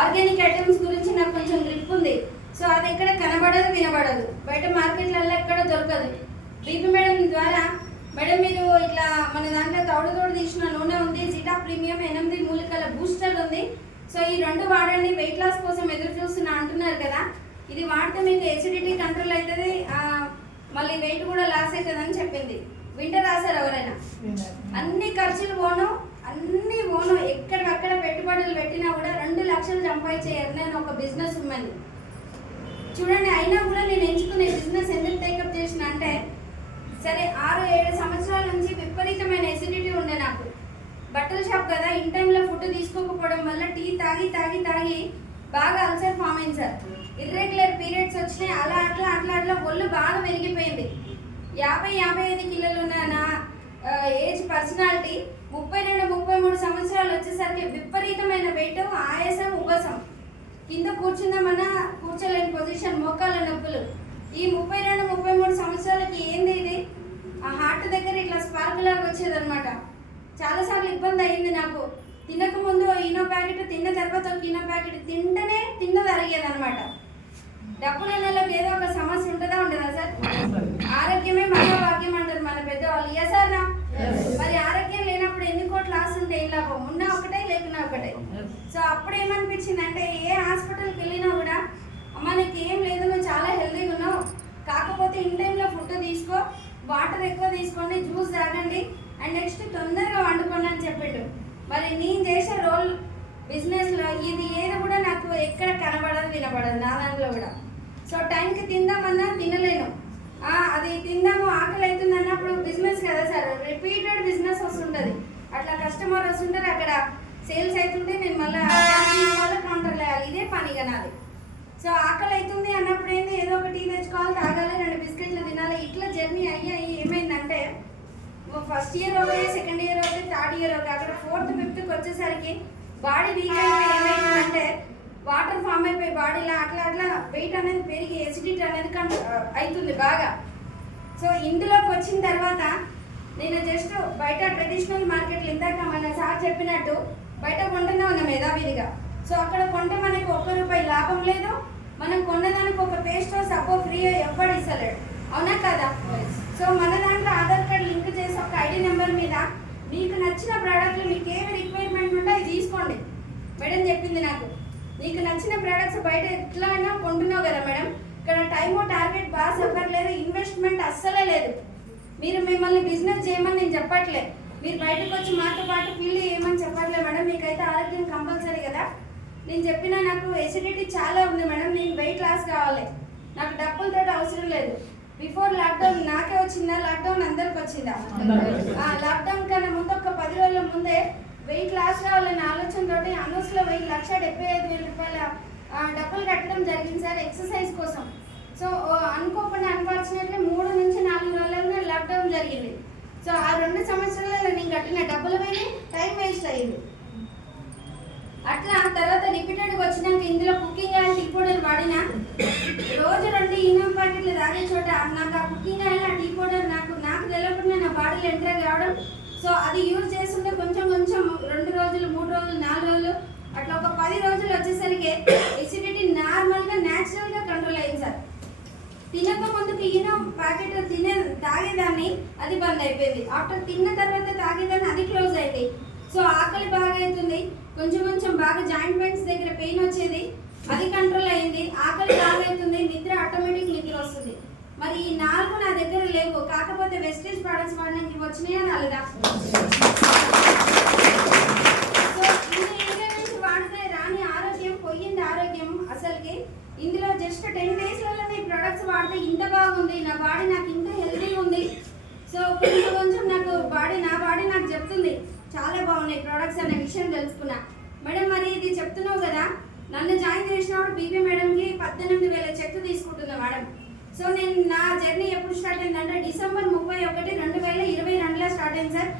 Organic items గురించి నాకు కొంచెం గ్రిప్ ఉంది. సో అది ఎక్కడ కనబడదు వినబడదు. బయట మార్కెట్లలో ఎక్కడ దొరకదు. బీపీ మేడం ద్వారా మేడం మీరు ఇట్లా మన దాంట్లో తౌడు తోడు తీసిన నూనె ఉంది జిటా ప్రీమియం ఎనిమిది మూలికల బూస్టర్ ఉంది. సో ఈ రెండు వాడండి వెయిట్ లాస్ కోసం ఎదురు చూస్తున్నా అంటున్నారు కదా. ఇది వాడితే మీకు ఎసిడిటీ కంట్రోల్ అవుతుంది మళ్ళీ వెయిట్ కూడా లాస్ అవుతుంది అని చెప్పింది. వింట రాశారు ఎవరైనా? అన్ని ఖర్చులు పోను అన్ని ఓనో ఎక్కడికక్కడ పెట్టుబడులు పెట్టినా కూడా రెండు లక్షలు సంపాదించేయారు నేను ఒక బిజినెస్ ఉమెన్. చూడండి అయినా కూడా నేను ఎంచుకునే బిజినెస్ ఎందుకు టేకప్ చేసిన అంటే సరే ఆరు ఏడు సంవత్సరాల నుంచి విపరీతమైన ఎసిడిటీ ఉండే నాకు. బట్టల షాప్ కదా ఇన్ టైంలో ఫుడ్ తీసుకోకపోవడం వల్ల టీ తాగి తాగి తాగి బాగా అల్సర్ ఫామ్ అయింది సార్. ఇర్రెగ్యులర్ పీరియడ్స్ వచ్చినాయి అలా అట్లా అట్లా అట్లా ఒళ్ళు బాగా పెరిగిపోయింది యాభై యాభై ఐదు కిలోలు ఉన్నానా ఏజ్ పర్సనాలిటీ ముప్పై రెండు ముప్పై మూడు సంవత్సరాలు వచ్చేసరికి విపరీతమైన వెయిట్ ఆయాసం ఉబసం కింద కూర్చుందామన్నా కూర్చోలేని పొజిషన్ మోకాళ్ళ నొప్పులు. ఈ ముప్పై రెండు ముప్పై మూడు సంవత్సరాలకి ఏంది ఇది? ఆ హార్ట్ దగ్గర ఇట్లా స్పార్క్ లాగా వచ్చేదన్నమాట. చాలాసార్లు ఇబ్బంది అయింది నాకు. తినక ముందు ఈనో ప్యాకెట్ తిన్న తర్వాత ఒక ఈనో ప్యాకెట్ తింటేనే తిన్నది డబ్బు నెలలోకి ఏదో ఒక సమస్య ఉంటుందా ఉండదా సార్? ఆరోగ్యమే మన పెద్దవాళ్ళు ఏ సార్ నా మరి ఆరోగ్యం లేనప్పుడు ఎన్ని కోట్లు ఆశ ఉంటే ఏం లాభం? ఉన్నా ఒకటే లేకున్నా ఒకటే. సో అప్పుడు ఏమనిపించింది అంటే ఏ హాస్పిటల్కి వెళ్ళినా కూడా అమ్మ నీకు ఏం లేదు నువ్వు చాలా హెల్తీగా ఉన్నావు. కాకపోతే ఇన్ టైంలో ఫుడ్ తీసుకో వాటర్ ఎక్కువ తీసుకోండి జ్యూస్ తాగండి అండ్ నెక్స్ట్ తొందరగా వండుకోండి అని చెప్పిండు. మరి నేను చేసే రోల్ బిజినెస్లో ఇది ఏది కూడా నాకు ఎక్కడ కనబడదు వినబడదు నా దాంట్లో కూడా. సో టైంకి తిందామన్నా తినలేను. అది తిందాము ఆకలి అవుతుంది అన్నప్పుడు బిజినెస్ కదా సార్ రిపీటెడ్ బిజినెస్ వస్తుంటుంది. అట్లా కస్టమర్ వస్తుంటారు అక్కడ. సేల్స్ అవుతుంటే నేను మళ్ళీ కౌంటర్ వేయాలి. ఇదే పనిగా నాది. సో ఆకలి అవుతుంది అన్నప్పుడు ఏంది? ఏదో ఒక టీ తెచ్చుకోవాలి తాగాలి రెండు బిస్కెట్లు తినాలి. ఇట్లా జర్నీ అయ్యి అయ్యి ఏమైందంటే ఫస్ట్ ఇయర్ ఒకటి సెకండ్ ఇయర్ ఒకటి థర్డ్ ఇయర్ ఒకటి అక్కడ ఫోర్త్ ఫిఫ్త్కి వచ్చేసరికి బాడీ వీక్ అయిపోయి ఏమైందంటే వాటర్ ఫామ్ అయిపోయి బాడీలో అట్లా అట్లా వెయిట్ అనేది పెరిగి ఎసిడిటీ అనేది కన్ అవుతుంది బాగా. సో ఇందులోకి వచ్చిన తర్వాత నేను జస్ట్ బయట ట్రెడిషనల్ మార్కెట్లు ఇందాక మన సార్ చెప్పినట్టు బయట కొంటూనే ఉన్నాం యథావిధిగా సో అక్కడ కొంటే మనకి ఒక్క రూపాయి లాభం లేదు. మనం కొన్నదానికి ఒక పేస్ట్ సబ్బో ఫ్రీ ఎవ్వడు ఇస్తలేడు. అవునా కదా? సో మన దాంట్లో ఆధార్ కార్డ్ లింక్ చేసి ఒక ఐడి నెంబర్ మీద మీకు నచ్చిన ప్రోడక్ట్లు మీకు ఏమి రిక్వైర్మెంట్ ఉంటే తీసుకోండి. మేడం చెప్పింది నాకు. నీకు నచ్చిన ప్రోడక్ట్స్ బయట ఎట్లా అయినా కొంటున్నావు కదా మేడం? ఇక్కడ టైము టార్గెట్ బాగా సఫర్ లేదు ఇన్వెస్ట్మెంట్ అస్సలే లేదు. మీరు మిమ్మల్ని బిజినెస్ చేయమని నేను చెప్పట్లే. మీరు బయటకు వచ్చి మాతో పాటు ఫీల్డ్ చేయమని చెప్పట్లే మేడం. మీకైతే ఆరోగ్యం కంపల్సరీ కదా. నేను చెప్పిన నాకు ఎసిడిటీ చాలా ఉంది మేడం. నేను వెయిట్ లాస్ కావాలి. నాకు డబ్బులతో అవసరం లేదు. బిఫోర్ లాక్డౌన్ నాకే వచ్చిందా? లాక్డౌన్ అందరికి వచ్చిందా. ఆ లాక్డౌన్ కన్నా ముందు ఒక పది రోజుల ముందే వెయిట్ లాస్ కావాలనే ఆలోచనతోటి అనూస్లో వెయ్యి లక్ష డెబ్బై ఐదు వేల రూపాయల డబ్బులు కట్టడం జరిగింది సార్ ఎక్సర్సైజ్ కోసం. సో అనుకోకుండా అన్ఫార్చునేట్లీ మూడు నుంచి నాలుగు రోజుల్లో లాక్డౌన్ జరిగింది. సో ఆ రెండు సంవత్సరాలలో నేను కట్టిన డబ్బులు పోయి టైం వేస్ట్ అయ్యింది. అట్లా తర్వాత రిపీటెడ్గా వచ్చినాక ఇందులో కుకింగ్ ఆయిల్ టీ పౌడర్ వాడిన రోజు రెండు ఇన్నం ప్యాకెట్లు తాగే చోట నాకు ఆ కుకింగ్ ఆయిల్ ఆ టీ పౌడర్ నాకు నాకు తెలియకుండా నా బాడీలో ఎంటర్ కావడం సో అది యూజ్ చేస్తుంటే కొంచెం కొంచెం రెండు రోజులు మూడు రోజులు నాలుగు రోజులు అట్లా ఒక పది రోజులు వచ్చేసరికి ఎసిడిటీ నార్మల్గా న్యాచురల్గా కంట్రోల్ అయింది సార్. తినక ముందుకు ఈయన ప్యాకెట్ తినే తాగేదాన్ని అది బంద్ అయిపోయింది. ఆఫ్టర్ తిన్న తర్వాత తాగేదాన్ని అది క్లోజ్ అయింది సో ఆకలి బాగా అవుతుంది. కొంచెం కొంచెం బాగా జాయింట్ పెయిన్స్ దగ్గర పెయిన్ వచ్చేది. అది కంట్రోల్ అయింది. ఆకలి బాగా అవుతుంది. నిద్ర ఆటోమేటిక్ నిద్ర వస్తుంది. మరి ఈ నాలుగు నా దగ్గర లేవు. కాకపోతే వెస్టేజ్ ప్రొడక్ట్స్ వాడడానికి వచ్చినాయా నాలుగా సో ఇన్ని వాడితే రాని ఆరోగ్యం పోయింది ఆరోగ్యం అసలుకి. ఇందులో జస్ట్ టెన్ డేస్లలో ఈ ప్రొడక్ట్స్ వాడితే ఇంత బాగుంది. నా బాడీ నాకు ఇంత హెల్తీగా ఉంది. సో కొంచెం కొంచెం నాకు బాడీ నా బాడీ నాకు చెప్తుంది. చాలా బాగున్నాయి ప్రొడక్ట్స్ అనే విషయం తెలుసుకున్నా. మేడం మరి ఇది చెప్తున్నావు కదా నన్ను జాయిన్ చేసినప్పుడు బీబీ మేడంకి పద్దెనిమిది వేల చెక్ తీసుకుంటున్నా మేడం. సో నేను నా జర్నీ ఎప్పుడు స్టార్ట్ అయిందంటే డిసెంబర్ ముప్పై ఒకటి రెండు వేల ఇరవై రెండులో స్టార్ట్ అయింది సార్.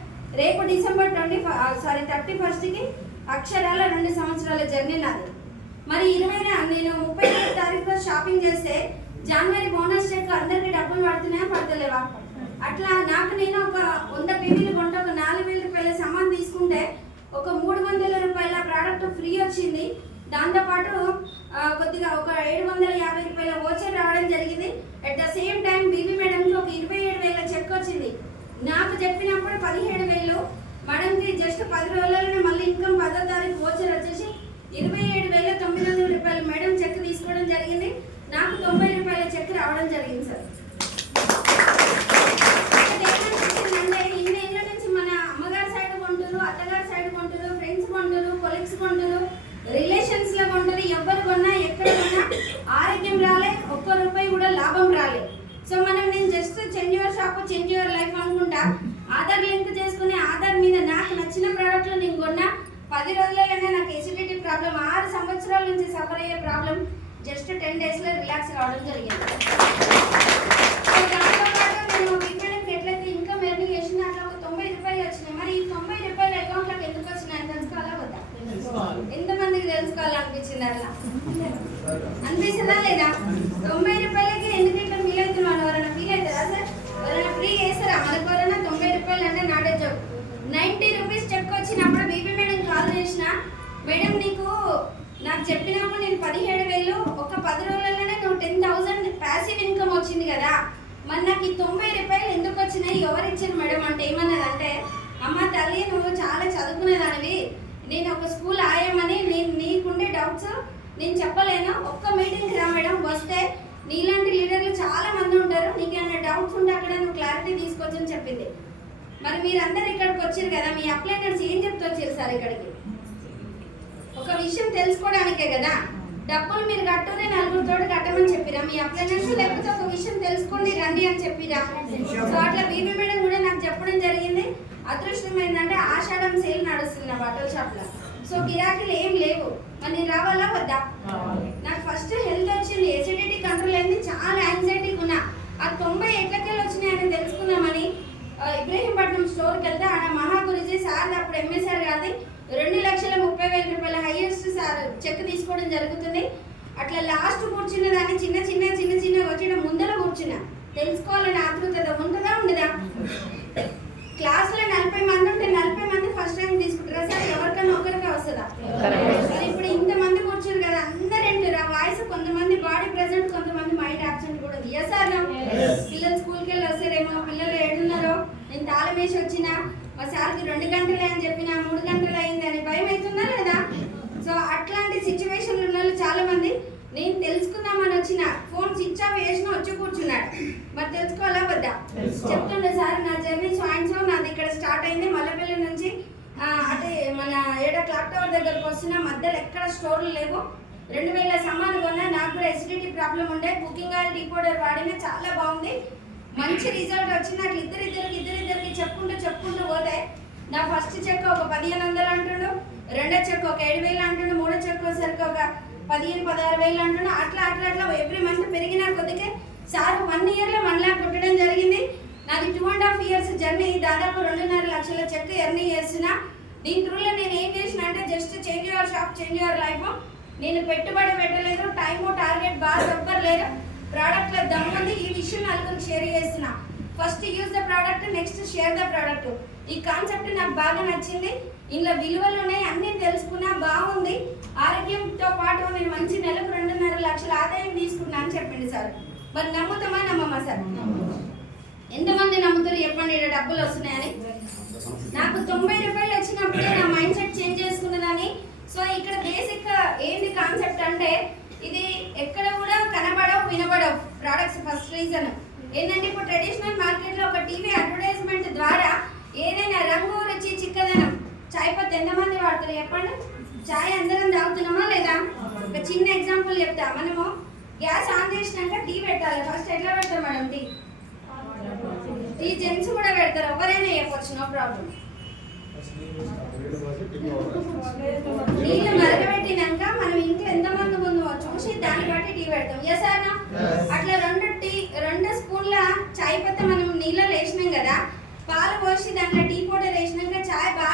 రేపు డిసెంబర్ ట్వంటీ సారీ థర్టీ ఫస్ట్కి అక్షరాల రెండు సంవత్సరాల జర్నీ నాది. మరి ఇరవై నేను ముప్పై ఐదు తారీఖులో షాపింగ్ చేస్తే జనవరి బోనస్ చెక్ అందరికి డబ్బులు పడుతున్నాయా పడతలేవా? అట్లా నాకు నేను ఒక వంద పీవీలు కొంటే ఒక నాలుగు వేల రూపాయల సామాన్ తీసుకుంటే ఒక మూడు వందల రూపాయల ప్రోడక్ట్ ఫ్రీ వచ్చింది. దాంతోపాటు కొద్దిగా ఒక ఏడు వందల యాభై రూపాయల ఓచర్ రావడం జరిగింది. At the same time BB మేడంకి ఒక ఇరవై ఏడు వేల చెక్ వచ్చింది. నాకు చెప్పినప్పుడు పదిహేడు వేలు. మేడంకి జస్ట్ పది రోజుల్లోనే మళ్ళీ ఇన్కమ్ పదో తారీఖు ఓచర్ వచ్చేసి ఇరవై ఏడు వేల తొమ్మిది వందల రూపాయలు మేడం చెక్ తీసుకోవడం జరిగింది. నాకు తొంభై రూపాయల చెక్ రావడం జరిగింది సార్ అంటే మన అమ్మగారి సైడ్ అత్తగారి సైడ్ కొంటురు ఫ్రెండ్స్ కొంటురు కొలీగ్స్ కొంటురు రిలేషన్స్ ఉండదు ఎవరు కొన్నా ఎక్కడ కొన్నా ఆరోగ్యం రాలే ఒక్క రూపాయి కూడా లాభం రాలే. సో మనం నేను just change your shop change your life అనుకుంటా ఆధార్ లింక్ చేసుకుని ఆధార్ మీద నాకు నచ్చిన ప్రోడక్ట్లు నేను కొన్నా పది రోజులలోనే నాకు ఎసిడిటీ ప్రాబ్లం ఆరు సంవత్సరాల నుంచి సఫర్ అయ్యే ప్రాబ్లం జస్ట్ టెన్ డేస్లో రిలాక్స్ కావడం జరిగింది. దాంతో పాటు నేను వీకెండ్కి ఎట్లయితే ఇన్కమ్ ఎర్నింగ్ చేసిన అట్లా ఒక తొంభై రూపాయలు వచ్చినాయి మరి ఈ తొంభై రూపాయలు అకౌంట్లోకి ఎందుకు వచ్చినాయి తెలుసుకోవాలా వద్దా ఎంతమందికి తెలుసుకోవాలనిపించింది అనిపిస్తుందా లేదా? తొంభై రూపాయలకి ఎందుకు ఇట్లా ఫీల్ అవుతున్నాను ఎవరైనా ఫీల్ అవుతారా సార్? ఎవరైనా ఫ్రీ చేస్తారా? మనకు ఎవరైనా తొంభై రూపాయలు అంటే నాటే జాబ్ నైంటీ రూపీస్ చెక్ వచ్చినప్పుడు బీపీ మేడం కాల్ చేసిన మేడం నీకు నాకు చెప్పినప్పుడు నేను పదిహేడు వేలు ఒక పది రోజులలోనే నువ్వు టెన్ థౌసండ్ ప్యాసివ్ ఇన్కమ్ వచ్చింది కదా. మరి నాకు ఈ తొంభై రూపాయలు ఎందుకు వచ్చినాయి? ఎవరు ఇచ్చారు మేడం అంటే ఏమన్నదంటే అమ్మ తల్లి నువ్వు చాలా చదువుకునేదానివి. నేను ఒక స్కూల్ ఆయామని నేను నీకుండే డౌట్స్ నేను చెప్పలేను. ఒక్క మీటింగ్కి రా మేడం వస్తే నీలాంటి లీడర్లు చాలా మంది ఉంటారు. నీకు ఏమైనా డౌట్స్ ఉంటే అక్కడ నువ్వు క్లారిటీ తీసుకొచ్చని చెప్పింది. మరి మీరందరూ ఇక్కడికి వచ్చారు కదా మీ అప్లైనర్స్ ఏం చెప్తూ వచ్చారు సార్ ఇక్కడికి? ఒక విషయం తెలుసుకోవడానికే కదా. డబ్బులు మీరు కట్టునే నలుగురితో కట్టమని చెప్పిరా. మీ అప్లైనర్స్ లేకపోతే ఒక విషయం తెలుసుకోండి రండి అని చెప్పిరా. సో అట్లా బీబీ మేడం కూడా నాకు చెప్పడం జరిగింది. అదృష్టం ఏంటంటే ఆషాఢం సేల్ నడుస్తుంది బట్టల షాప్లో సో గిరాకీలు ఏం లేవు. మరి నేను రావాలా? వద్దా? నాకు ఫస్ట్ హెల్త్ వచ్చింది. ఎసిడిటీ కంట్రోల్ అయింది. చాలా యాంగ్జైటీ ఉన్నా. ఆ తొంభై ఎట్లకెళ్ళి వచ్చినాయని తెలుసుకుందామని ఇబ్రహీంపట్నం స్టోర్కి వెళ్తే ఆడ మహా గురుజీ సార్ అప్పుడు ఎంఎస్ఆర్ గారిది రెండు లక్షల ముప్పై వేల రూపాయల హైయెస్ట్ సార్ చెక్ తీసుకోవడం జరుగుతుంది. అట్లా లాస్ట్ కూర్చున్న దాన్ని చిన్న చిన్న చిన్న చిన్న వచ్చిన ముందర కూర్చున్నా. తెలుసుకోవాలని ఆతృత ఉంటుందా ఉండదా? క్లాస్లో నలభై మంది ఉంటే నలభై మంది ఫస్ట్ టైం తీసుకుంటారా సార్ ఎవరికైనా ఒకరికే వస్తుందా? మరి ఇప్పుడు ఇంతమంది కూర్చున్నారు కదా అందరు ఏంటారు ఆ వాయిస్ కొంతమంది బాడీ ప్రెసెంట్ కొంతమంది మైండ్ అబ్సెంట్ కూడా ఉంది. ఎస్ సార్ పిల్లలు స్కూల్కి వెళ్ళి వస్తారేమో పిల్లలు ఏడున్నారో? నేను తాళం వేసి వచ్చిన మా సార్కి రెండు గంటలే అని చెప్పిన మూడు గంటలు అయింది అని భయం అవుతుందా లేదా సో అట్లాంటి సిచ్యువేషన్లు ఉన్న వాళ్ళు చాలా మంది నేను తెలుసుకుందామని వచ్చిన ఆఫ్ చేసిన వచ్చి కూర్చున్నాడు. మరి తెలుసుకోవాలా వద్దా. చెప్తుండే సార్ నా జర్నీ సాయంత్రం సో నాది ఇక్కడ స్టార్ట్ అయింది. మల్లపల్లి నుంచి అటే మన ఏడో క్లాక్ టవర్ దగ్గరకు వస్తున్న మధ్యలో ఎక్కడ స్టోర్లు లేవు. రెండు వేల సామాన్లు కొన్నా నాకు కూడా ఎసిడిటీ ప్రాబ్లం ఉండే. కుకింగ్ ఆయిల్ టీ పౌడర్ వాడినా చాలా బాగుంది. మంచి రిజల్ట్ వచ్చింది. అట్లా ఇద్దరిద్దరికి ఇద్దరిద్దరికి చెప్పుకుంటూ చెప్పుకుంటూ పోతే నా ఫస్ట్ చెక్ ఒక పదిహేను వందలు అంటుండు రెండో చెక్ ఒక ఏడు వేలు అంటుండు మూడో చెక్ వచ్చేసరికి ఒక పదిహేను పదహారు వేలు అంటున్నా. అట్లా అట్లా అట్లా ఎవ్రీ మంత్ పెరిగిన కొద్దికే సార్ వన్ ఇయర్లో వన్ ల్యాక్ కొట్టడం జరిగింది. నాది two and half years journey దాదాపు రెండున్నర లక్షల చెక్ ఎర్నీ చేసిన దీని త్రూలో నేను ఏం చేసిన అంటే just change your shop change your life నేను పెట్టుబడి పెట్టలేదు టైము టార్గెట్ బాగా ఎవ్వరు ప్రోడక్ట్లో దమ్ముంది ఈ విషయం నలుగురికి షేర్ చేసిన first use the product next share the product ఈ కాన్సెప్ట్ నాకు బాగా నచ్చింది. ఇందులో విలువలు ఉన్నాయి అన్నీ తెలుసుకున్నా బాగుంది. ఆరోగ్యంతో పాటు నేను మంచి నెలకు రెండున్నర లక్షల ఆదాయం తీసుకున్నా అని చెప్పింది సార్. మరి నమ్ముతామా నమ్మమా సార్? ఎంతమంది నమ్ముతారు చెప్పండి ఇక్కడ డబ్బులు వస్తున్నాయని. నాకు తొంభై రూపాయలు వచ్చినప్పుడే నా మైండ్ సెట్ చేంజ్ చేసుకున్నదని. సో ఇక్కడ బేసిక్ ఏంది కాన్సెప్ట్ అంటే ఇది ఎక్కడ కూడా కనబడవు వినబడవు. ప్రోడక్ట్స్ ఫస్ట్ రీజన్ ఏంటంటే ఇప్పుడు ట్రెడిషనల్ మార్కెట్లో ఒక టీవీ అడ్వర్టైజ్మెంట్ ద్వారా ఏదైనా రంగు రుచి చిక్కదనం చాయ్ పత్తి ఎంతమంది వాడతారు చెప్పండి? చాయ్ అందరం తాగుతున్నామా లేదా? ఒక చిన్న ఎగ్జాంపుల్ చెప్తా. మనము గ్యాస్ ఆన్ చేసినాక టీ పెట్టాలి. ఫస్ట్ ఎట్లా పెడతాం మేడం టీ? టీ జెంట్స్ కూడా పెడతారు. ఎవరైనా చెప్పొచ్చు నో ప్రాబ్లం నీళ్ళు మరగబెట్టినాక మనం ఇంట్లో ఎంతమంది ఉందో చూసి దాన్ని బట్టి టీ పెడతాం. ఎస్ అన్న. అట్లా రెండు టీ రెండు స్పూన్ల చాయ్ పత్తి మనం నీళ్ళలో వేసినాం కదా పాలు పోసి దాంట్లో టీ పౌడర్ వేసినాక చాయ్ బాగా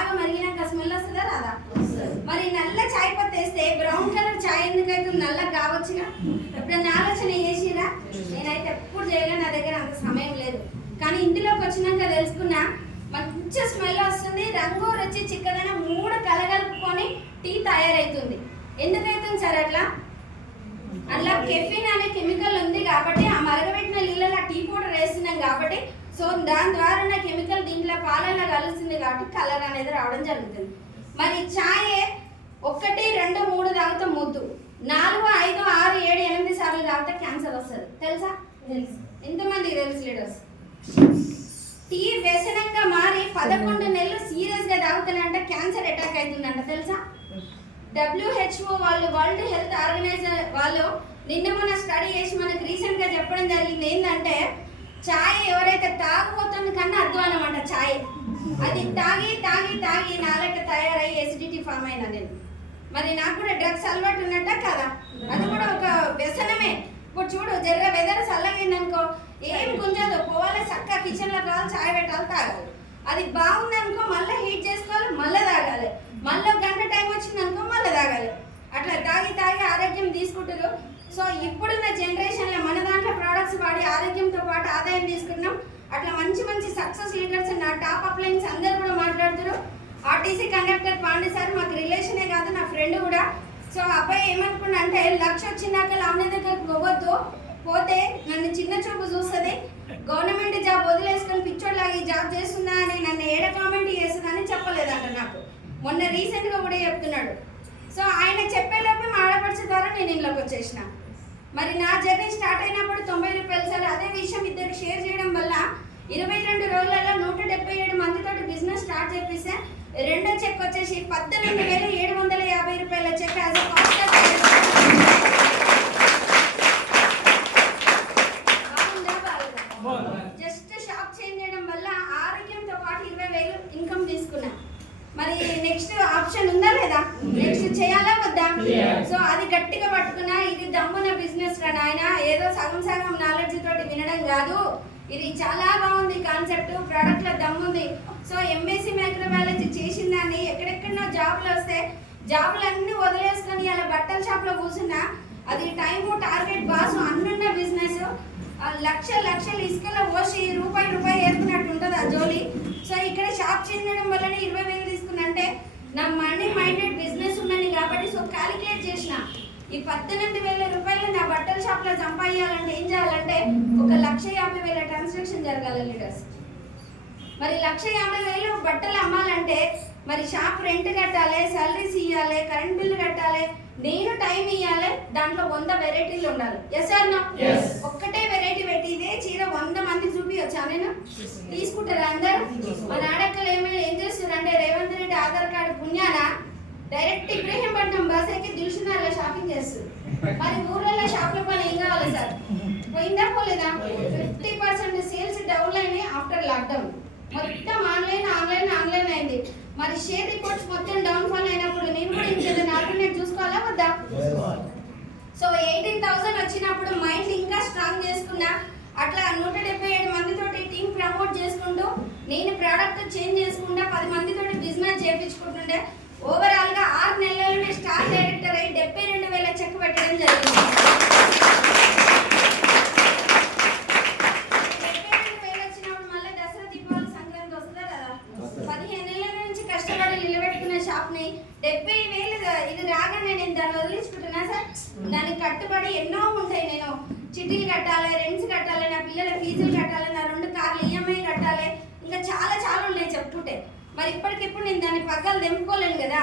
వస్తుందా రాదా? మరి నల్ల చాయ్ పత్తి వేస్తే బ్రౌన్ కలర్ చాయ్ ఎందుకైతే నల్ల కావచ్చుగా ఎప్పుడన్నా ఆలోచన చేసిరా? నేనైతే ఎప్పుడు చేయలే నా దగ్గర అంత సమయం లేదు. కానీ ఇందులోకి వచ్చినాక తెలుసుకున్నా మంచి స్మెల్ వస్తుంది రంగు రుచి చిక్కదనం మూడు కలగలుపుకొని టీ తయారవుతుంది ఎందుకు అవుతుంది సార్ అట్లా? అట్లా కెఫిన్ అనే కెమికల్ ఉంది కాబట్టి ఆ మరగబెట్టిన నీళ్ళలో టీ పౌడర్ వేస్తున్నాం కాబట్టి సో దాని ద్వారా ఉన్న కెమికల్ దీంట్లో పాలల్లో కలుస్తుంది కాబట్టి కలర్ అనేది రావడం జరుగుతుంది. మరి ఛాయ్ ఒక్కటి రెండు మూడు తాగితే ముద్దు. నాలుగు ఐదు ఆరు ఏడు ఎనిమిది సార్లు తాగితే క్యాన్సర్ వస్తుంది. తెలుసా? ఎంతమంది తెలుసు లీడర్స్? టీ వ్యసనంగా మారి పదకొండు నెలలు సీరియస్గా క్యాన్సర్ అటాక్ అవుతుందంట. తెలుసా? డబ్ల్యూహెచ్ఓ వాళ్ళు వరల్డ్ హెల్త్ ఆర్గనైజర్ వాళ్ళు నిన్న మన స్టడీ చేసి మనకు రీసెంట్గా చెప్పడం జరిగింది. ఏంటంటే చాయ్ ఎవరైతే తాగబోతుంది కన్నా అధ్వానం అంట చాయ్. అది తాగి తాగి తాగి నాలక తయారై ఎసిడిటీ ఫామ్ అయినా నేను. మరి నాకు కూడా డ్రగ్స్ అలవాటు ఉన్నట్ట కదా? అది కూడా ఒక వ్యసనమే. ఇప్పుడు చూడు జర్ర వెదర్ చల్లగిందనుకో ఏం గుంజదు. పోవాలి చక్క కిచెన్లో కావాలి చాయ్ పెట్టాలి తాగాలి అది బాగుందనుకో మళ్ళీ హీట్ చేసుకోవాలి మళ్ళీ తాగాలి. మళ్ళీ ఒక గంట టైం వచ్చిందనుకో మళ్ళీ తాగాలి. అట్లా తాగి తాగి ఆరోగ్యం తీసుకుంటారు సో ఇప్పుడున్న జనరేషన్ ప్రోడక్ట్స్ ఆరోగ్యంతో పాటు ఆదాయం తీసుకున్నాం. అట్లా మంచి మంచి సక్సెస్ లీడర్స్ నా టాప్ అప్లైన్స్ అందరు కూడా మాట్లాడుతారు. ఆర్టీసీ కండక్టర్ పాండే సార్ మాకు రిలేషనే కాదు నా ఫ్రెండ్ కూడా. సో అబ్బాయి ఏమనుకున్నా అంటే లక్ష వచ్చినాక లావణ్య దగ్గరకు పోవద్దు. పోతే నన్ను చిన్న చూపు చూస్తుంది. గవర్నమెంట్ జాబ్ వదిలేసుకొని పిచ్చోడ్లాగా ఈ జాబ్ చేస్తుందా అని నన్ను ఏడ కామెంట్ చేస్తుందని అని చెప్పలేదంట నాకు. మొన్న రీసెంట్గా కూడా చెప్తున్నాడు. సో ఆయన చెప్పేలోపే మా ఆడపడిచే ద్వారా నేను ఇంట్లోకి వచ్చేసిన. మరి నా జర్నీ స్టార్ట్ అయినప్పుడు తొంభై రూపాయలు సార్ అదే విషయం ఇద్దరు షేర్ చేయడం వల్ల ఇరవై రెండు రోజులలో నూట డెబ్బై ఏడు మందితో బిజినెస్ స్టార్ట్ చేపిస్తే రెండో చెక్ వచ్చేసి పద్దెనిమిది వేల ఏడు వందల యాభై రూపాయల check as cost shop change చేయడం వల్ల ఆరోగ్యంతో పాటు ఇరవై వేలు ఇన్కమ్ తీసుకున్నా మరి నెక్స్ట్ ఆప్షన్ ఉందా లేదా నెక్స్ట్ చేయాలా వద్దా చేయాలి. సో అది గట్టిగా పట్టుకున్నా ఇది దమ్మున బిజినెస్ రా నాయన ఏదో సగం సగం నాలెడ్జ్ తోటి వినడం కాదు ఇది చాలా బాగుంది కాన్సెప్ట్లో దమ్ముంది. సో ఎంఎస్సీ మైక్రోబయాలజీ చేసిన దాన్ని ఎక్కడెక్కడో జాబ్లు వస్తే జాబ్లు అన్ని వదిలేసుకొని అలా బట్టల షాప్లో కూర్చున్నా అది టైము టార్గెట్ బాసు అన్నున్న బిజినెస్ లక్ష లక్షలు ఇసుకలో పోసి రూపాయి రూపాయి ఏరుకున్నట్టు ఉంటుంది ఆ జోలి. సో ఇక్కడ షాప్ చెందడం వల్లనే ఇరవై వేలు తీసుకున్నంటే నా మనీ మైండెడ్ బిజినెస్ ఉన్నది కాబట్టి సో క్యాలిక్యులేట్ చేసిన. ఈ పద్దెనిమిది వేల రూపాయలు నా బట్టల షాప్లో సంపాదించాలంటే ఏం చేయాలంటే ఒక లక్ష యాభై వేల ట్రాన్సాక్షన్ జరగాలి లీడర్స్ మరి లక్ష యాభై వేలు బట్టలు అమ్మాలంటే మరి షాప్ రెంట్ కట్టాలి సాలరీస్ ఇవ్వాలి కరెంట్ బిల్లు కట్టాలి నేను టైం ఇవ్వాలి దాంట్లో వంద వెరైటీలు ఉండాలి. Yes or no Yes. ఒక్కటే వెరైటీ పెట్టి ఇదే చీర వంద మందికి చూపించచ్చా నేను? తీసుకుంటారా అందరు? మన ఆడక్కలు ఏమైనా ఏం చేస్తారు అంటే రేవంత్ రెడ్డి ఆధార్ కార్డు పుణ్యాన డైరెక్ట్ ఇబ్రహీంపట్నం బస్ ఎక్కి దిల్సునార్లో షాపింగ్ చేస్తారు మరి ఊర్లలో షాప్ల పని ఏం కావాలి సార్? పోయిందా పోలేదా? ఫిఫ్టీ పర్సెంట్ సేల్స్ డౌన్ అయినాయి ఆఫ్టర్ లాక్డౌన్ మొత్తం ఆన్లైన్ ఆన్లైన్ ఆన్లైన్ అయింది. మరి షేర్ రిపోర్ట్స్ మొత్తం డౌన్ ఫాల్ అయినప్పుడు నేను కూడా ఇంకేదైనా ఆల్టర్నేట్ చూసుకోవాలా వద్దా? సో ఎయిటీన్ థౌసండ్ వచ్చినప్పుడు మైండ్ ఇంకా స్ట్రాంగ్ చేసుకున్నా. అట్లా నూట డెబ్బై ఏడు మందితోటి టీం ప్రమోట్ చేసుకుంటూ నేను ప్రోడక్ట్ చేంజ్ చేసుకుంటా పది మందితోటి బిజినెస్ చేయించుకుంటుండే ఓవరాల్గా ఆరు నెలల్లోనే స్టార్ డైరెక్టర్ అయ్యి డెబ్బై రెండు వేల చెక్ పెట్టడం జరిగింది డెబ్బై రెండు వేలు వచ్చినప్పుడు మళ్ళీ దసరా దీపావళి సంక్రాంతి వస్తుందా కదా పదిహేను నెలల నుంచి కష్టపడి నిలబెట్టుకున్న షాప్ని డెబ్బై వేలు ఇది రాగానే నేను దాన్ని వదిలించుకుంటున్నా సార్ దానికి కట్టుబడి ఎన్నో ఉంటాయి నేను చిట్టీలు కట్టాలి రెంట్స్ కట్టాలి నా పిల్లల ఫీజులు కట్టాలి నా రెండు కార్లు ఈఎంఐ కట్టాలి ఇంకా చాలా చాలా ఉన్నాయి చెప్పుకుంటే మరి ఇప్పటికిప్పుడు నేను దాని పగ్గాలు తెంపుకోలేను కదా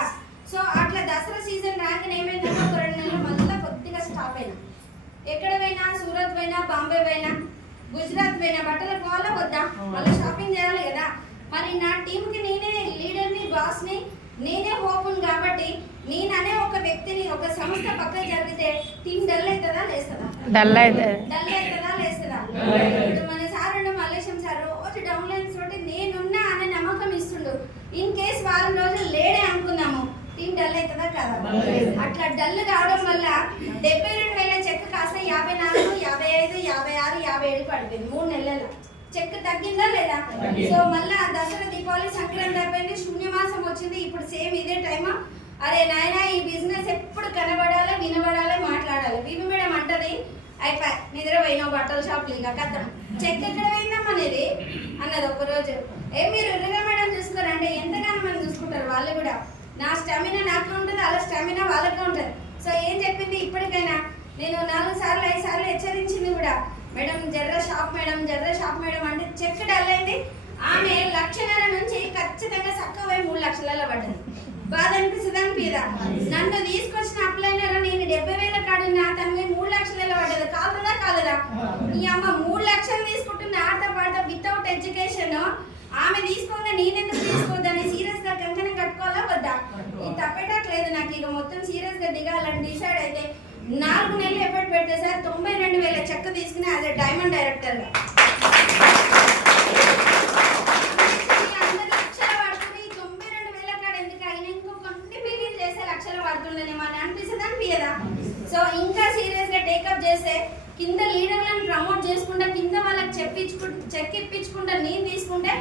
సో అట్లా దసరా సీజన్ రాగానే ఏమైందంటే ఒక రెండు నెలలు మళ్ళీ కొద్దిగా స్టాప్ అయినా ఎక్కడ పోయినా సూరత్ పోయినా బాంబే పోయినా గుజరాత్ పోయినా బట్టలు పోవాలా వద్దా మళ్ళీ షాపింగ్ చేయాలి కదా మరి నా టీంకి నేనే లీడర్ని బాస్ని నేనే హోపుని కాబట్టి నేననే ఒక వ్యక్తిని ఒక సంస్థ పక్కన జరిగితే టీం డల్ అవుతుందా లేస్తుందా? డల్ అవుతుంది డల్ అవుతుందా లేస్తుందా? మన సార్ ఉన్న మల్లేశం సార్ రోజు డౌన్ లైన్స్ తోటి నేనున్నా అనే నమ్మకం ఇస్తుండు. ఇన్ కేస్ వారం రోజులు లేడే అనుకుందాము టీం డల్ అవుతుందా కదా. అట్లా డల్ కావడం వల్ల డెబ్బై రెండు వేల చెక్ కాస్త యాభై నాలుగు యాభై ఐదు యాభై ఆరు యాభై ఏడు పడిపోయింది మూడు నెలల చెక్ తగ్గిందా లేదా. సో మళ్ళా దసరా దీపావళి సంక్రాంతి అయిపోయింది శూన్యమాసం వచ్చింది. ఇప్పుడు సేమ్ ఇదే టైమా అరే నాయనా ఈ బిజినెస్ ఎప్పుడు కనబడాలి వినబడాలి మాట్లాడాలి? బీబీ మేడం అంటది. అయిపోయి నిద్ర పోయినావు బట్టల షాప్ ఇంకా కథ చెక్ ఎక్కడ పోయిందమ్మా అనేది అన్నది ఒక రోజు ఏ మీరు ఎర్రగా మేడం చూసుకోరంటే ఎంతగానో మంది చూసుకుంటారు వాళ్ళు కూడా. నా స్టామినా నాకు ఉంటుంది అలా స్టామినా వాళ్ళకే ఉంటుంది. సో ఏం చెప్పింది ఇప్పటికైనా? నేను నాలుగు సార్లు ఐదు సార్లు హెచ్చరించింది కూడా. మేడం జర్ర షాప్ మేడం జర్ర షాప్ మేడం అంటే చెక్ డల్ అయింది. ఆమె లక్షన్నర నుంచి ఖచ్చితంగా చక్కగా మూడు లక్షలలో పడ్డది. బాధ అనిపిస్తుంది అనిపిదా నన్ను తీసుకొచ్చిన అప్లైనర్ నేను డెబ్బై వేల కాడున్న తను మూడు లక్షలలో పడ్డది. కాదుదా కాదుదా నీ అమ్మ మూడు లక్షలు తీసుకుంటున్న ఆట పాట వితౌట్ ఎడ్యుకేషన్ ఆమె తీసుకోగా నేనెందుకు తీసుకోవద్దని సీరియస్గా కంకణం కట్టుకోవాలా వద్దా? ఇది తప్పేటట్లేదు నాకు. ఇక మొత్తం సీరియస్గా దిగాలని డిసైడ్ అయితే నాలుగు నెలలు ఎఫర్ట్ పెడితే సార్ తొంభై రెండు వేల చెక్క తీసుకుని యాజ్ డైమండ్ డైరెక్టర్ లక్షలు పడుతుంది, తొంభై రెండు వేల కాడ ఇంకో చేస్తే లక్షలు అని అనిపిస్తుంది సో ఇంకా సీరియస్గా టేకప్ చేస్తే కింద లీడర్లను ప్రమోట్ చేసుకుంటా కింద వాళ్ళకి చెప్పించుకు చెక్ ఇప్పించుకుంటా నేను తీసుకుంటే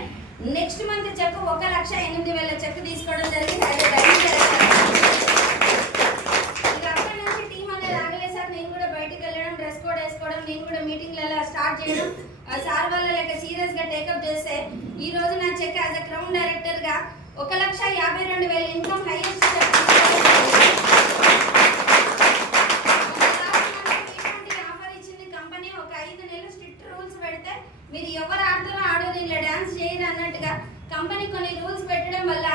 నెక్స్ట్ మంత్ చెక్ ఒక లక్ష ఎనిమిది వేల చెక్ తీసుకోవడం జరిగింది అదే డైరెక్ట్ ఇక అక్కడి నుంచి టీం అనేది ఆగలేదు సార్ నేను కూడా బయటికి వెళ్ళడం డ్రెస్ కోడ్ వేసుకోవడం నేను కూడా మీటింగ్లలో స్టార్ట్ చేయడం. ఆ సార్ వాళ్ళ లెక్క సీరియస్గా టేకప్ చేస్తే ఈ రోజు నా చెక్ యాజ్ అ క్రౌన్ డైరెక్టర్గా ఒక లక్ష యాభై రెండు వేల ఇన్కమ్ హైయెస్ట్ కంపెనీ ఒక ఐదు నెలలు స్ట్రిక్ట్ రూల్స్ పెడితే మీరు ఎవరు ఆడతారో ఆడరు ఇలా డాన్స్ చేయరు అన్నట్టుగా కంపెనీ కొన్ని రూల్స్ పెట్టడం వల్ల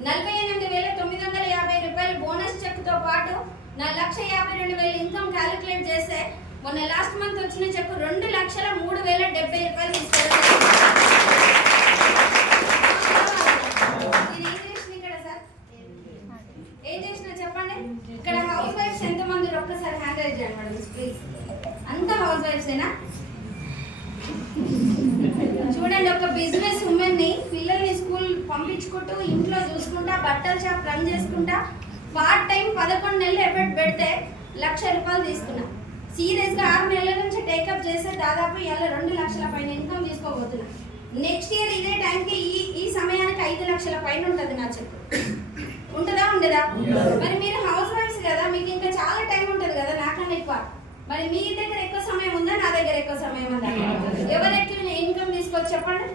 నలభై ఎనిమిది వేల తొమ్మిది వందల యాభై రూపాయలు బోనస్ చెక్తో పాటు నా లక్ష యాభై రెండు వేల ఇన్కమ్ క్యాలిక్యులేట్ చేస్తే మొన్న లాస్ట్ మంత్ వచ్చిన చెక్ రెండు లక్షల మూడు వేల డెబ్బై రూపాయలు ఇస్తారు ఏం చేసిన ఇక్కడ సార్? చేసినా చెప్పండి. ఇక్కడ హౌస్ వైఫ్స్ ఎంత మంది ఒక్కసారి హ్యాండ్ రైజ్ చేయండి మేడం ప్లీజ్ అంత హౌస్ వైఫ్స్ ఏనా? చూడండి ఒక బిజినెస్ ఉమెన్ని పిల్లల్ని స్కూల్ పంపించుకుంటూ ఇంట్లో చూసుకుంటా బట్టల షాప్ రన్ చేసుకుంటా పార్ట్ టైం పదకొండు నెలలు ఎఫర్ట్ పెడితే లక్ష రూపాయలు తీసుకున్నా. సీరియస్గా ఆరు నెలల నుంచి టేకప్ చేస్తే దాదాపు ఇవాళ రెండు లక్షల పైన ఇన్కమ్ తీసుకోబోతున్నా. నెక్స్ట్ ఇయర్ ఇదే టైంకి ఈ ఈ సమయానికి ఐదు లక్షల పైన ఉంటుంది నా చెప్పు. ఉంటుందా ఉండదా? మరి మీరు హౌస్ వైఫ్స్ కదా మీకు ఇంకా చాలా టైం ఉంటుంది కదా నాకన్నా ఎక్కువ. మరి మీ దగ్గర ఎక్కువ సమయం ఉందా నా దగ్గర ఎక్కువ సమయం ఉందా? ఎవరు ఎక్కువ ఇన్కమ్ తీసుకోవచ్చు చెప్పండి.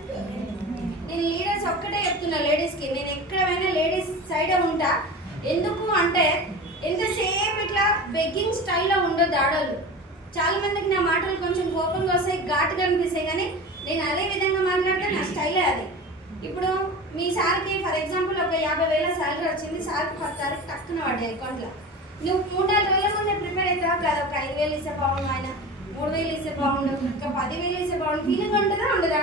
నేను లీడర్స్ ఒక్కటే చెప్తున్నా లేడీస్కి నేను ఎక్కడైనా లేడీస్ సైడ్ ఉంటా. ఎందుకు అంటే ఎంతసేపు ఇట్లా బెగ్గింగ్ స్టైల్లో ఉండదు ఆడలు చాలా మందికి నా మాటలు కొంచెం కోపంగా వస్తాయి ఘాటుగా అనిపిస్తాయి కానీ నేను అదే విధంగా మాట్లాడితే నా స్టైలే అది. ఇప్పుడు మీ సార్కి ఫర్ ఎగ్జాంపుల్ ఒక యాభై వేల సాలరీ వచ్చింది సార్కి పది తారీఖు టక్కున పడ్డాయి అకౌంట్లో. నువ్వు మూడు నాలుగు రోజుల ముందే ప్రిపేర్ అవుతావు కదా ఒక ఐదు వేలు ఇస్తే బాగుండు ఆయన మూడు వేలు ఇస్తే బాగుండు ఇంకా పది వేలు ఇస్తే బాగుండు ఫీలింగ్ ఉంటుందా ఉండదా?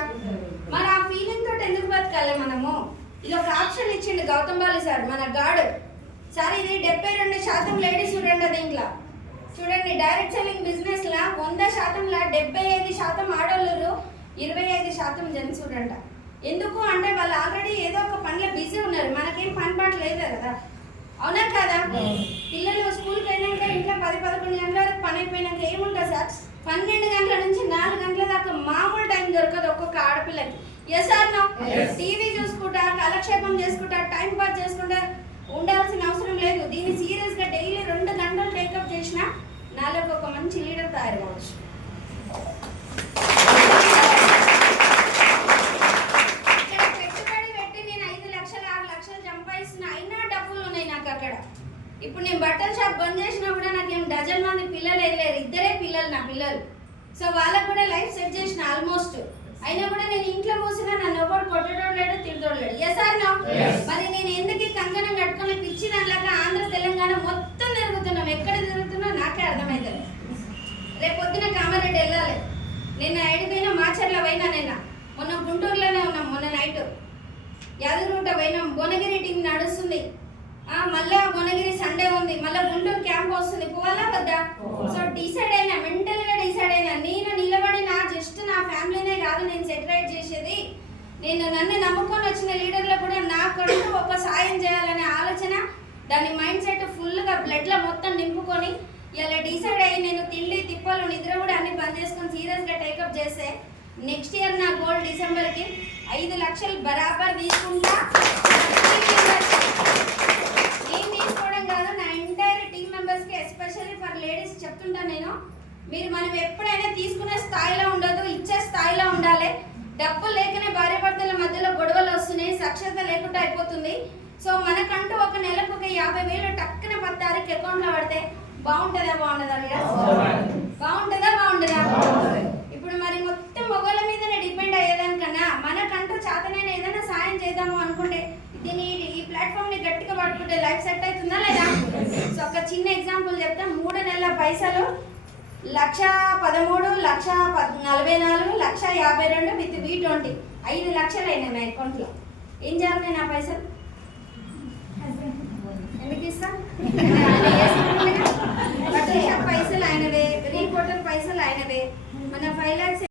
మరి ఆ ఫీలింగ్ తోటి ఎందుకు బతకాలి మనము? ఇది ఒక ఆప్షన్ ఇచ్చిండు గౌతమ్ బాలి సార్ మన గాడు. సార్ ఇది డెబ్బై రెండు శాతం లేడీస్ చూడండి దీంట్లో చూడండి డైరెక్ట్ సెల్లింగ్ బిజినెస్ లా వంద శాతంలో డెబ్బై ఐదు శాతం ఆడోళ్ళు ఇరవై ఐదు శాతం జెంట్స్ చూడంట. ఎందుకు? అంటే వాళ్ళు ఆల్రెడీ ఏదో ఒక పనిలో బిజీ ఉన్నారు. మనకేం పని పాట లేదు కదా. అవునా కదా? పిల్లలు స్కూల్కి వెళ్ళాక ఇంట్లో పది పదకొండు గంటల వరకు పని అయిపోయినాక ఏముంటుంది సార్? పన్నెండు గంటల నుంచి నాలుగు గంటల దాకా మామూలు టైం దొరకదు ఒక్కొక్క ఆడపిల్లకి. ఎస్ ఆర్ నో టీవీ చూసుకుంటా కాలక్షేపం చేసుకుంటా టైం పాస్ చేసుకుంటా ఉండాల్సిన అవసరం లేదు. దీన్ని సీరియస్గా డైలీ రెండు గంటలు టేకప్ చేసినా నాలో ఒక మంచి లీడర్ తయారు కావచ్చు ఇక్కడ పెట్టుబడి పెట్టి నేను ఐదు లక్షలు ఆరు లక్షలు సంపాదిస్తున్న అయినా డబ్బులు ఉన్నాయి నాకు అక్కడ. ఇప్పుడు నేను బట్టల షాప్ బంద్ చేసినా కూడా నాకేం డజన్ మంది పిల్లలు వెళ్ళారు ఇద్దరే పిల్లలు నా పిల్లలు. సో వాళ్ళకు కూడా లైఫ్ సెట్ చేసిన ఆల్మోస్ట్ అయినా కూడా నేను ఇంట్లో కూర్చున్నా నన్ను ఎవరు కొట్టడం లేడు తిట్టడం లేడు. ఎస్ ఆర్ నో మరి నేను ఎందుకు కంకణం కట్టుకొని పిచ్చి దానిలాగా ఆంధ్ర తెలంగాణ మొత్తం తిరుగుతున్నాం ఎక్కడ తిరుగుతున్నా నాకే అర్థమవుతుంది రేపు పొద్దున కామారెడ్డి వెళ్ళాలి. నిన్న ఎడిపోయినా మాచర్ల పోయినా నిన్న. మొన్న గుంటూరులోనే ఉన్నాం మొన్న నైట్ యాదగిరిగుట్ట పోయినాం. భువనగిరి టీం నడుస్తుంది. ఆ మళ్ళా భువనగిరి సండే ఉంది. మళ్ళా గుంటూరు క్యాంప్ వస్తుంది. పోవాలా వద్దా? సో డిసైడ్ అయినా మెంటల్గా డిసైడ్ అయినా నేను నిలబడి నా జస్ట్ నా ఫ్యామిలీనే కాదు నేను సెటరైట్ చేసేది నేను నన్ను నమ్ముకొని వచ్చిన లీడర్లు కూడా నా కొడుకు ఒక సాయం చేయాలనే ఆలోచన. దాని మైండ్ సెట్ ఫుల్గా బ్లడ్లో మొత్తం నింపుకొని ఇలా డిసైడ్ అయ్యి నేను తిండి తిప్పలు నిద్ర కూడా అన్ని బంద్ చేసుకొని సీరియస్గా టేకప్ చేస్తే నెక్స్ట్ ఇయర్ నా గోల్ డిసెంబర్కి ఐదు లక్షలు బరాబర్ తీసుకుంటా. నేను తీసుకోవడం కాదు నా ఎంటైర్ టీమ్ మెంబర్స్కి ఎస్పెషల్లీ ఫర్ లేడీస్ చెప్తుంటాను నేను. మీరు మనం ఎప్పుడైనా తీసుకునే స్థాయిలో ఉండదు ఇచ్చే స్థాయిలో ఉండాలి. డబ్బు లేకనే భార్య భర్తల మధ్యలో గొడవలు వస్తున్నాయి సక్షత లేకుండా అయిపోతుంది. సో మనకంటూ ఒక నెలకు ఒక యాభై వేలు టక్కున పది తారీఖు అకౌంట్లో పడితే బాగుంటుందా బాగుంటుందా. బాగుంటుందా బాగుంటుందా. ఇప్పుడు మరి మొత్తం మొగోళ్ళ మీదనే డిపెండ్ అయ్యేదానికన్నా మనకంటూ చేతనైనా ఏదైనా సాయం చేద్దాము అనుకుంటే దీని ఈ ప్లాట్ఫామ్ని గట్టిగా పట్టుకుంటే లైఫ్ సెట్ అవుతుందా లేదా? సో ఒక చిన్న ఎగ్జాంపుల్ చెప్తా. మూడు నెలల పైసలు లక్ష పదమూడు లక్ష నలభై నాలుగు లక్ష యాభై రెండు విత్ బి ట్వంటీ. ఐదు లక్షలు అయినాయి నా అకౌంట్లో ఏం చేయాలి నా పైసలు? ఎందుకు ఇస్తాను పైసలు ఆయనవే రీపోర్టర్ పైసలు ఆయనవే. మన ఫైవ్ ల్యాక్స్